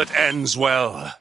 that ends well.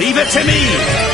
Leave it to me!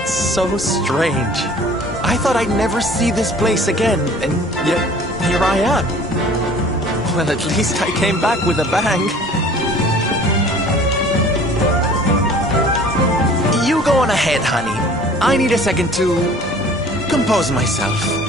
It's so strange. I thought I'd never see this place again, and yet here I am. Well, at least I came back with a bang. You go on ahead, honey. I need a second to compose myself.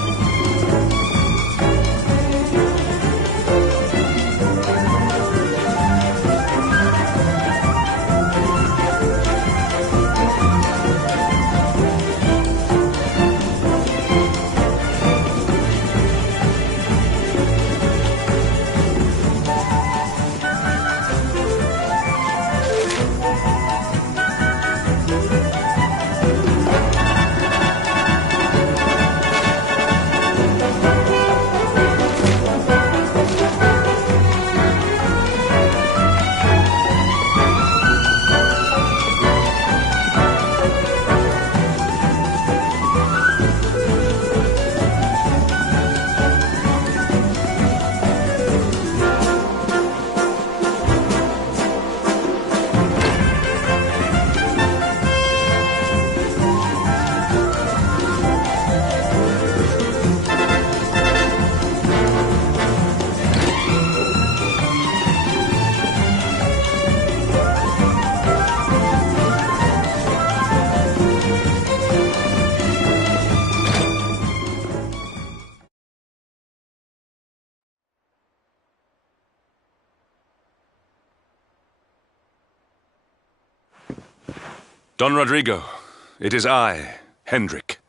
Don Rodrigo, it is I, Hendrik.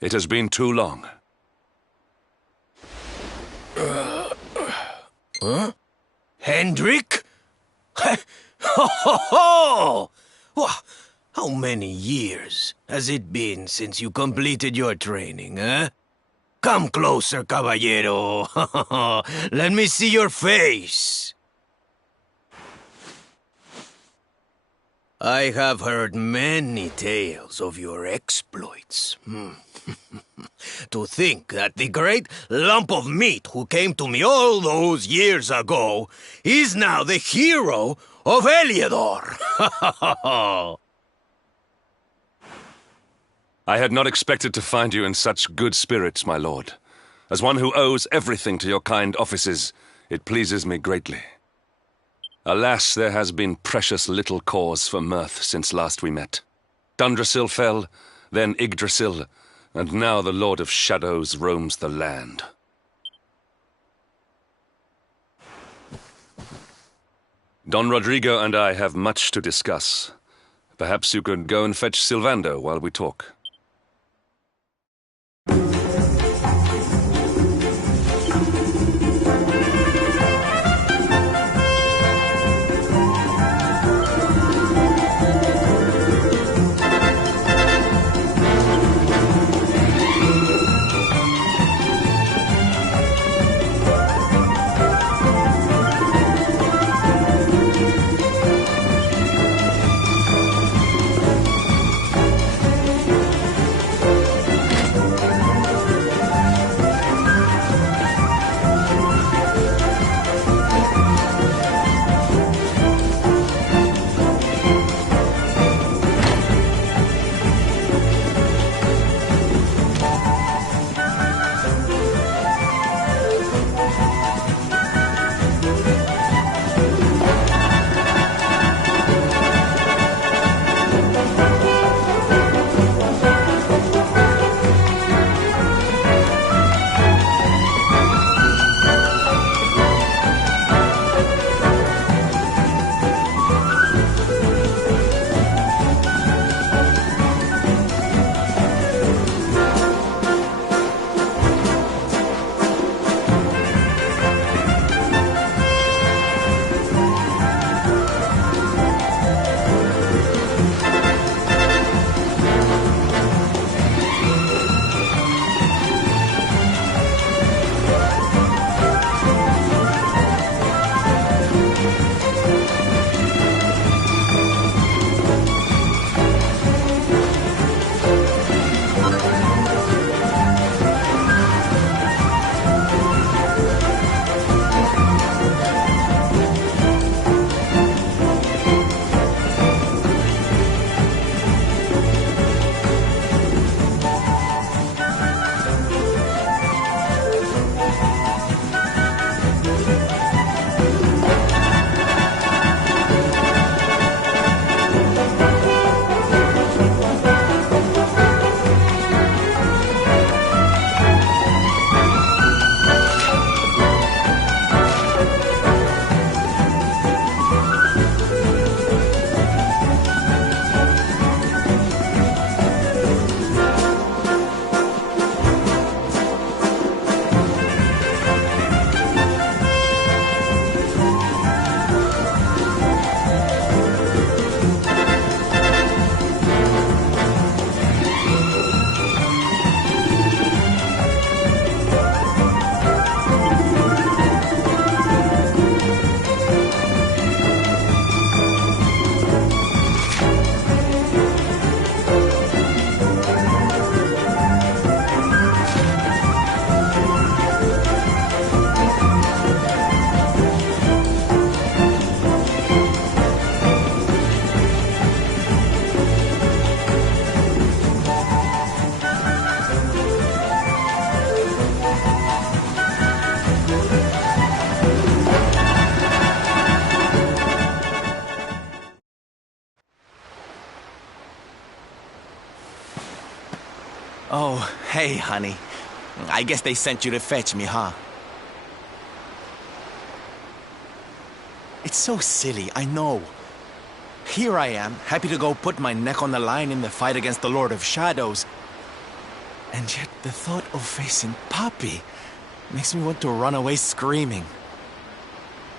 It has been too long. Huh? Hendrik? Ho ho ho! How many years has it been since you completed your training, eh? Come closer, caballero. Let me see your face. I have heard many tales of your exploits. To think that the great lump of meat who came to me all those years ago is now the hero of Heliodor. I had not expected to find you in such good spirits, my lord. As one who owes everything to your kind offices, it pleases me greatly. Alas, there has been precious little cause for mirth since last we met. Dundrasil fell, then Yggdrasil, and now the Lord of Shadows roams the land. Don Rodrigo and I have much to discuss. Perhaps you could go and fetch Sylvando while we talk. Hey, honey. I guess they sent you to fetch me, huh? It's so silly, I know. Here I am, happy to go put my neck on the line in the fight against the Lord of Shadows. And yet the thought of facing Papi makes me want to run away screaming.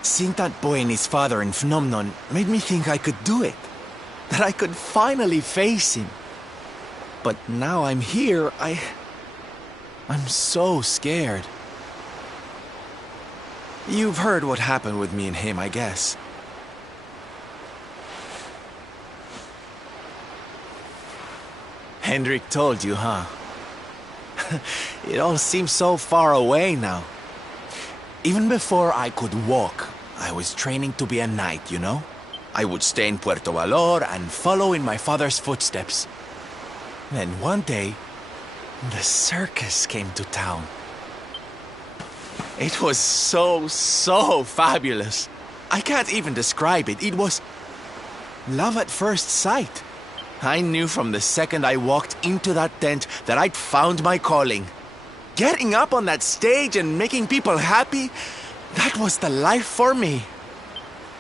Seeing that boy and his father in Phnomnon made me think I could do it. That I could finally face him. But now I'm here, I'm so scared. You've heard what happened with me and him, I guess. Hendrik told you, huh? It all seems so far away now. Even before I could walk, I was training to be a knight, you know? I would stay in Puerto Valor and follow in my father's footsteps. Then one day, the circus came to town. It was so fabulous. I can't even describe it. It was love at first sight. I knew from the second I walked into that tent that I'd found my calling. Getting up on that stage and making people happy, that was the life for me.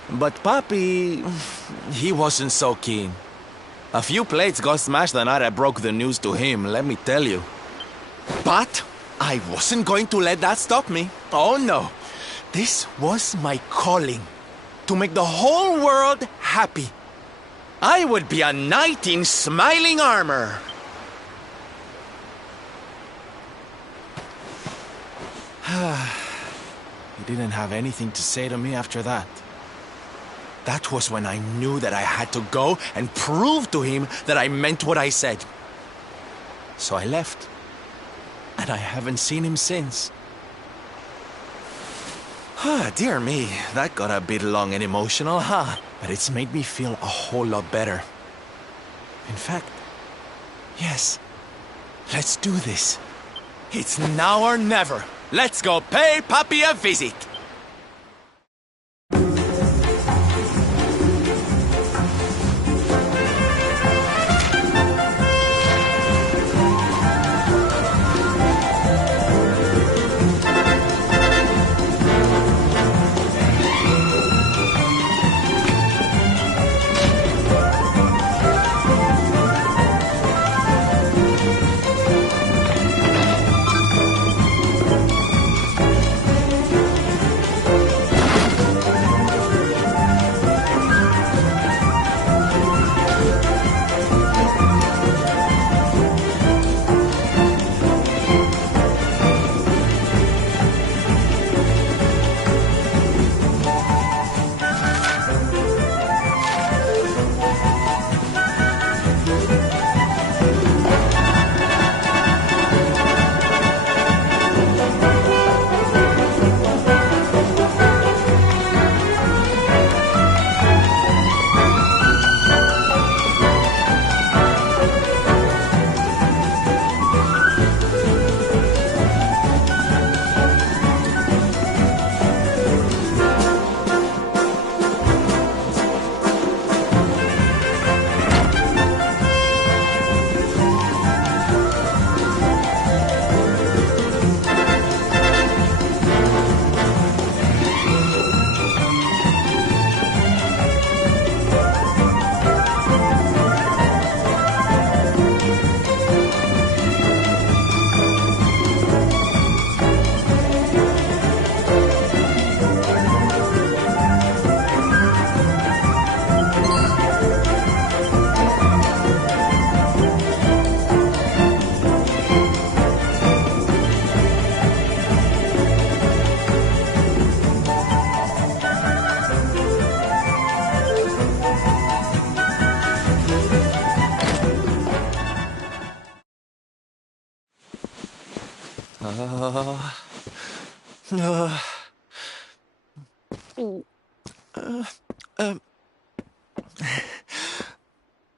But Papi, he wasn't so keen. A few plates got smashed the night I broke the news to him, let me tell you. But I wasn't going to let that stop me. Oh no. This was my calling. To make the whole world happy. I would be a knight in smiling armor. He didn't have anything to say to me after that. That was when I knew that I had to go and prove to him that I meant what I said. So I left. And I haven't seen him since. Dear me, that got a bit long and emotional, huh? But it's made me feel a whole lot better. In fact, yes, let's do this. It's now or never. Let's go pay Papi a visit.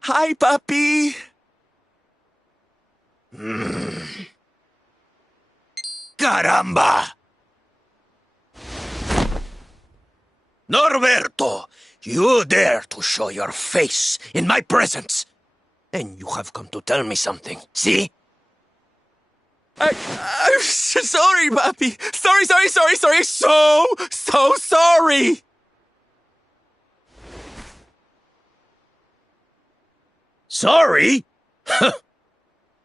Hi, Papi! Caramba! Norberto, you dare to show your face in my presence! And you have come to tell me something, see? Sorry, Papi. Sorry. So sorry. Sorry?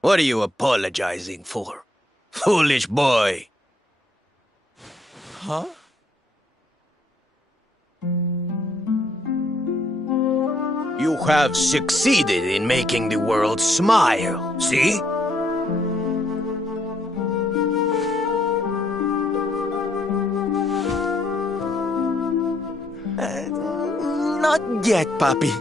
What are you apologizing for? Foolish boy. Huh? You have succeeded in making the world smile, see? Not yet, Papi.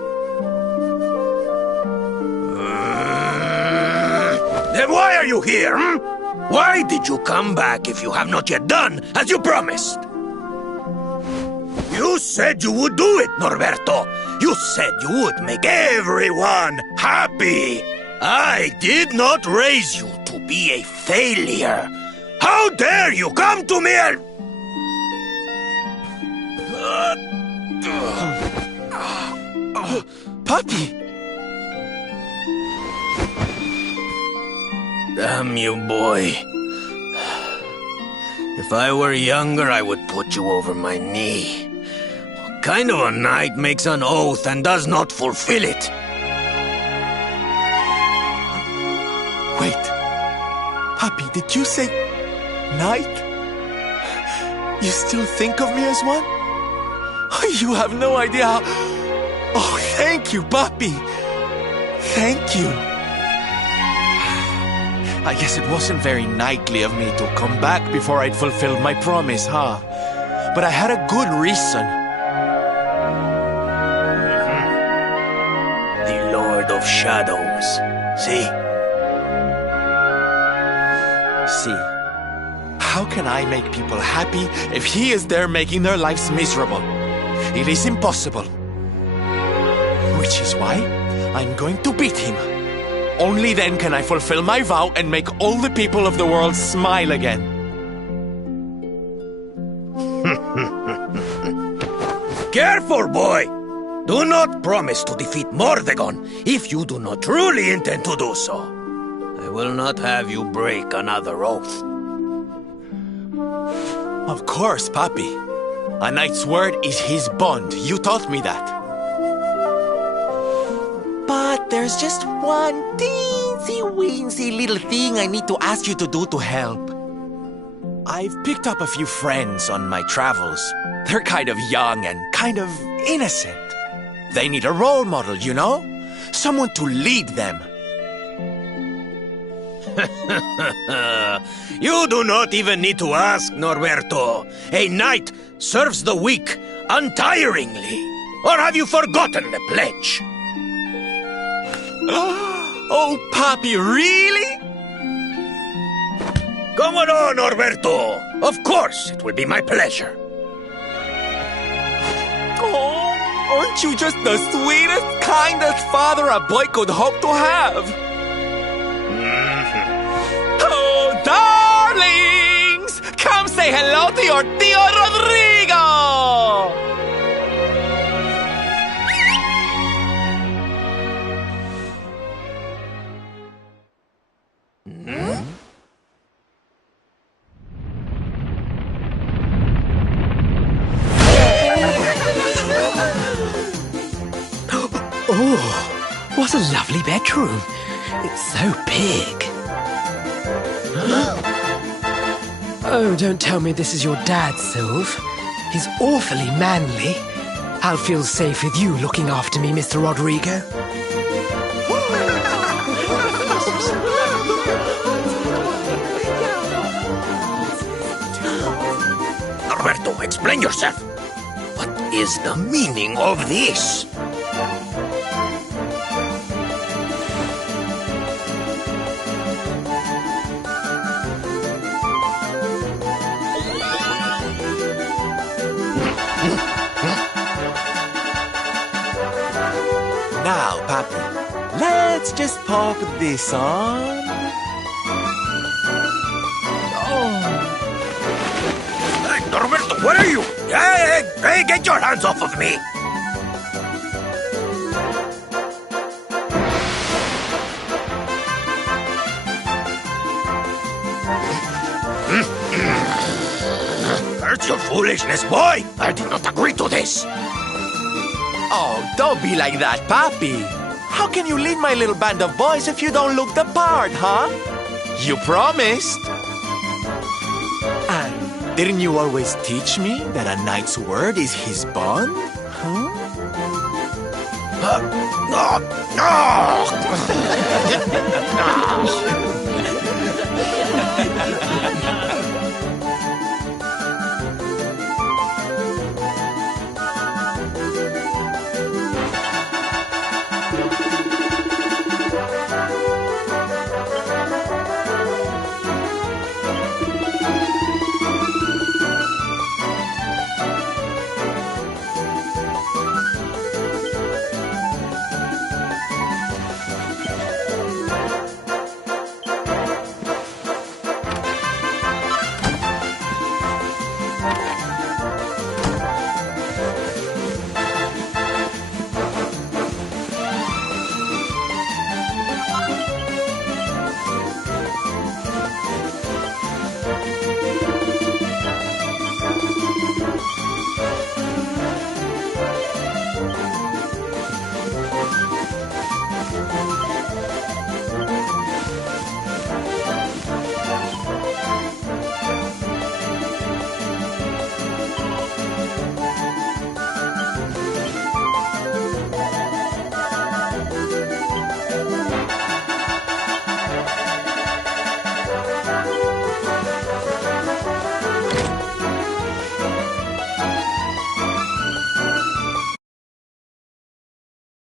Then why are you here, hmm? Why did you come back if you have not yet done as you promised? You said you would do it, Norberto. You said you would make everyone happy. I did not raise you to be a failure. How dare you come to me and... Papi! Damn you, boy. If I were younger, I would put you over my knee. What kind of a knight makes an oath and does not fulfill it? Wait. Papi, did you say... knight? You still think of me as one? You have no idea how... Oh, thank you, Papi. Thank you. I guess it wasn't very knightly of me to come back before I'd fulfilled my promise, huh? But I had a good reason. The Lord of Shadows. See? See, how can I make people happy if he is there making their lives miserable? It is impossible. Which is why I'm going to beat him. Only then can I fulfill my vow and make all the people of the world smile again. Careful, boy! Do not promise to defeat Mordegon if you do not truly intend to do so. I will not have you break another oath. Of course, Papi. A knight's word is his bond. You taught me that. But there's just one teensy-weensy little thing I need to ask you to do to help. I've picked up a few friends on my travels. They're kind of young and kind of innocent. They need a role model, you know? Someone to lead them. You do not even need to ask, Norberto. A knight serves the weak untiringly. Or have you forgotten the pledge? Oh, Papi, really? Come on, Norberto. Of course, it will be my pleasure. Oh, aren't you just the sweetest, kindest father a boy could hope to have? Oh, darlings! Come say hello to your Tío Rodrigo! Oh, what a lovely bedroom. It's so big. Oh, don't tell me this is your dad, Sylve. He's awfully manly. I'll feel safe with you looking after me, Mr. Rodrigo. Norberto, explain yourself. What is the meaning of this? Now, Papi, let's just pop this on. Hey, Norberto, where are you? Hey, get your hands off of me! What's your foolishness, boy? I did not agree to this. Oh, don't be like that, Papi. How can you lead my little band of boys if you don't look the part, huh? You promised. And didn't you always teach me that a knight's word is his bond? Huh? No!